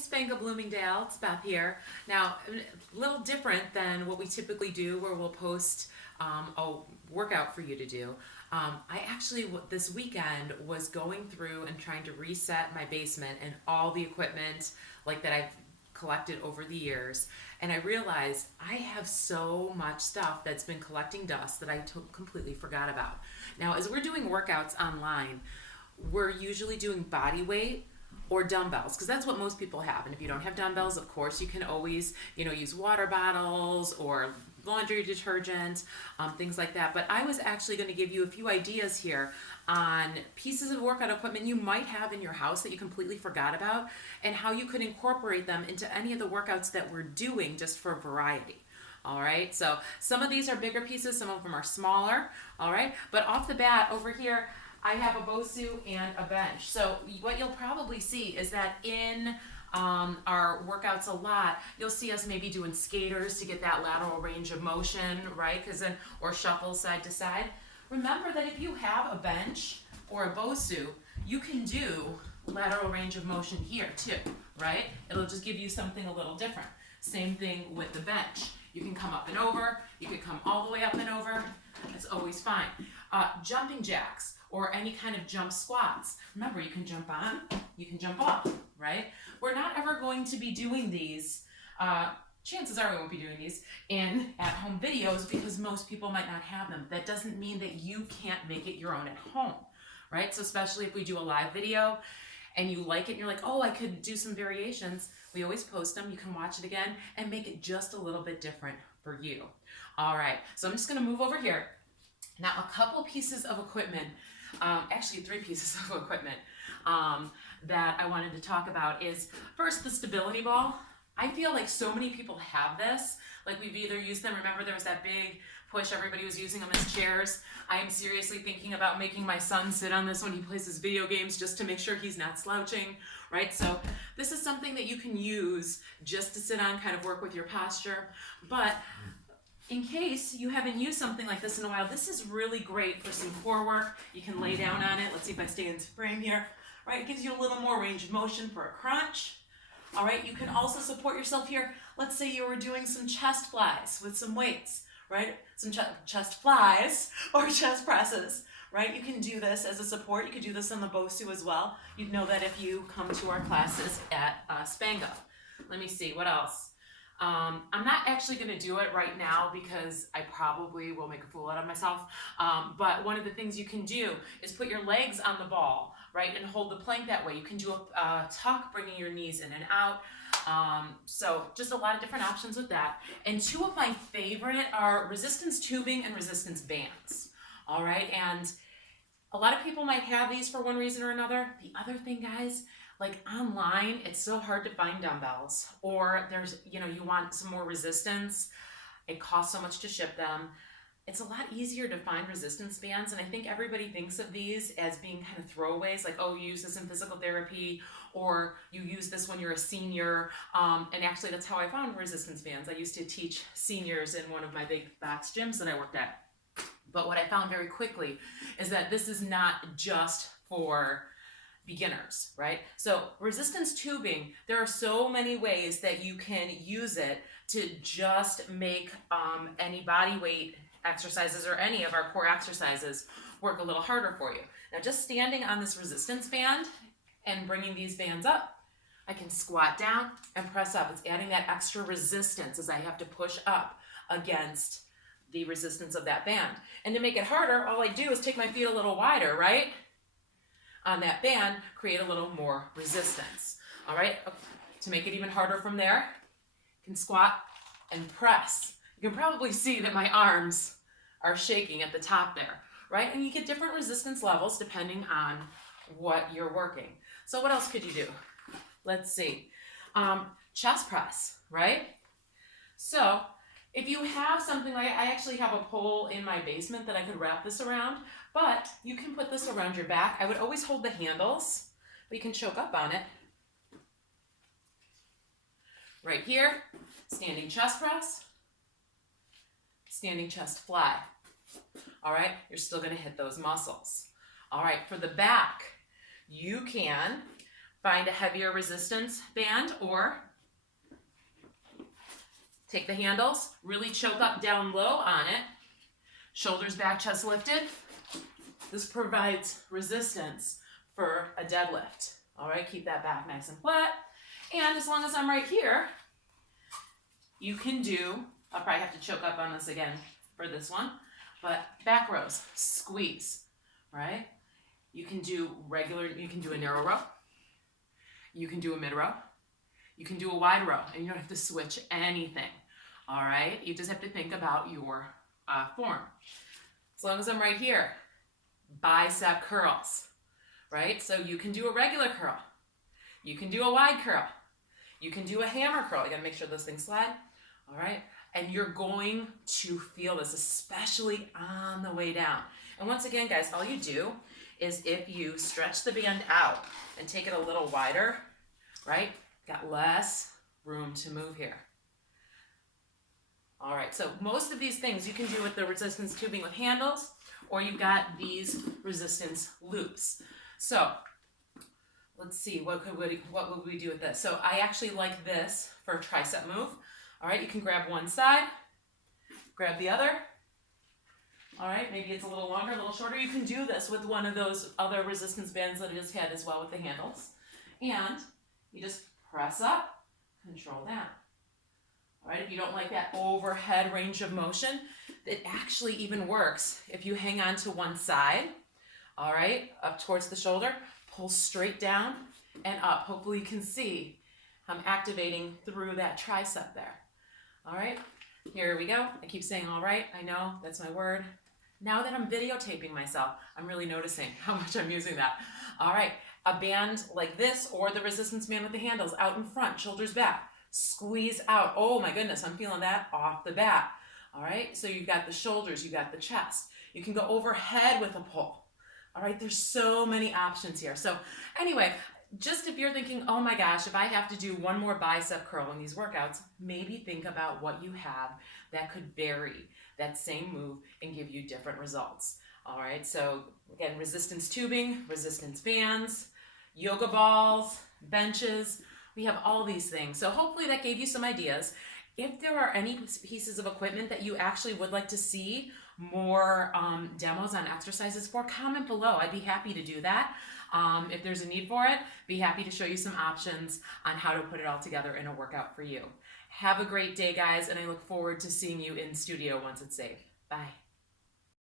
Spanga Bloomingdale, it's Beth here. Now, a little different than what we typically do where we'll post a workout for you to do. I actually, this weekend, was going through and trying to reset my basement and all the equipment like that I've collected over the years. And I realized I have so much stuff that's been collecting dust that I completely forgot about. Now, as we're doing workouts online, we're usually doing body weight or dumbbells because that's what most people have. And if you don't have dumbbells, of course you can always use water bottles or laundry detergent, things like that. But I was actually going to give you a few ideas here on pieces of workout equipment you might have in your house that you completely forgot about and how you could incorporate them into any of the workouts that we're doing just for variety. All right, so some of these are bigger pieces, some of them are smaller. All right, but off the bat over here I have a BOSU and a bench. So what you'll probably see is that in our workouts a lot, you'll see us maybe doing skaters to get that lateral range of motion, right? Or shuffle side to side. Remember that if you have a bench or a BOSU, you can do lateral range of motion here too, right? It'll just give you something a little different. Same thing with the bench. You can come up and over, you can come all the way up and over. It's always fine. Jumping jacks or any kind of jump squats. Remember, you can jump on, you can jump off, right? We're not ever going to be doing these, chances are we won't be doing these in at-home videos because most people might not have them. That doesn't mean that you can't make it your own at home, right? So especially if we do a live video and you like it and you're like, oh, I could do some variations, we always post them. You can watch it again and make it just a little bit different for you. All right, so I'm just gonna move over here. Now, a couple pieces of equipment, actually 3 pieces of equipment that I wanted to talk about is first the stability ball. I feel like so many people have this. Like we've either used them, remember there was that big push, everybody was using them as chairs. I am seriously thinking about making my son sit on this when he plays his video games just to make sure he's not slouching, right? So this is something that you can use just to sit on, kind of work with your posture. But in case you haven't used something like this in a while, this is really great for some core work. You can lay down on it. Let's see if I stay in frame here. Right, it gives you a little more range of motion for a crunch. All right, you can also support yourself here. Let's say you were doing some chest flies with some weights, right? Some chest flies or chest presses, right? You can do this as a support. You could do this on the BOSU as well. You'd know that if you come to our classes at Spanga. Let me see, what else? I'm not actually going to do it right now because I probably will make a fool out of myself. But one of the things you can do is put your legs on the ball, right, and hold the plank that way. You can do a tuck, bringing your knees in and out. So just a lot of different options with that. And 2 of my favorite are resistance tubing and resistance bands. All right, and a lot of people might have these for one reason or another. The other thing, guys, like online, it's so hard to find dumbbells, or there's, you want some more resistance. It costs so much to ship them. It's a lot easier to find resistance bands, and I think everybody thinks of these as being kind of throwaways, like, oh, you use this in physical therapy, or you use this when you're a senior, and actually that's how I found resistance bands. I used to teach seniors in one of my big box gyms that I worked at. But what I found very quickly is that this is not just for beginners, right? So resistance tubing, there are so many ways that you can use it to just make any body weight exercises or any of our core exercises work a little harder for you. Now, just standing on this resistance band and bringing these bands up, I can squat down and press up. It's adding that extra resistance as I have to push up against the resistance of that band. And to make it harder, all I do is take my feet a little wider, right? On that band, create a little more resistance. All right, to make it even harder from there, you can squat and press. You can probably see that my arms are shaking at the top there, right? And you get different resistance levels depending on what you're working. So what else could you do? Let's see. Chest press, right? So if you have something like, I actually have a pole in my basement that I could wrap this around, but you can put this around your back. I would always hold the handles, but you can choke up on it. Right here, standing chest press, standing chest fly. All right, you're still gonna hit those muscles. All right, for the back, you can find a heavier resistance band, or take the handles, really choke up down low on it, shoulders back, chest lifted. This provides resistance for a deadlift. All right, keep that back nice and flat. And as long as I'm right here, you can do, I'll probably have to choke up on this again for this one, but back rows, squeeze, right? You can do you can do a narrow row, you can do a mid row, you can do a wide row, and you don't have to switch anything, all right? You just have to think about your form. As long as I'm right here, bicep curls, right? So you can do a regular curl, you can do a wide curl, you can do a hammer curl. You gotta make sure those things slide, all right? And you're going to feel this, especially on the way down. And once again, guys, all you do is if you stretch the band out and take it a little wider, right? Got less room to move here. All right, so most of these things you can do with the resistance tubing with handles, or you've got these resistance loops. So let's see, what would we do with this? So I actually like this for a tricep move. All right, you can grab one side, grab the other. All right, maybe it's a little longer, a little shorter. You can do this with one of those other resistance bands that I just had as well with the handles. And you just press up, control down. All right, if you don't like that overhead range of motion, it actually even works if you hang on to one side, all right, up towards the shoulder, pull straight down and up. Hopefully you can see I'm activating through that tricep there. All right, here we go. I keep saying all right, I know, that's my word. Now that I'm videotaping myself, I'm really noticing how much I'm using that. All right, a band like this or the resistance band with the handles out in front, shoulders back, squeeze out. Oh my goodness, I'm feeling that off the bat. All right, so you've got the shoulders, you got the chest. You can go overhead with a pull. All right, there's so many options here. So anyway, just if you're thinking, oh my gosh, if I have to do one more bicep curl in these workouts, maybe think about what you have that could vary that same move and give you different results. All right, so again, resistance tubing, resistance bands, yoga balls, benches, we have all these things. So hopefully that gave you some ideas. If there are any pieces of equipment that you actually would like to see more demos on exercises for, comment below. I'd be happy to do that. If there's a need for it, be happy to show you some options on how to put it all together in a workout for you. Have a great day, guys, and I look forward to seeing you in studio once it's safe. Bye.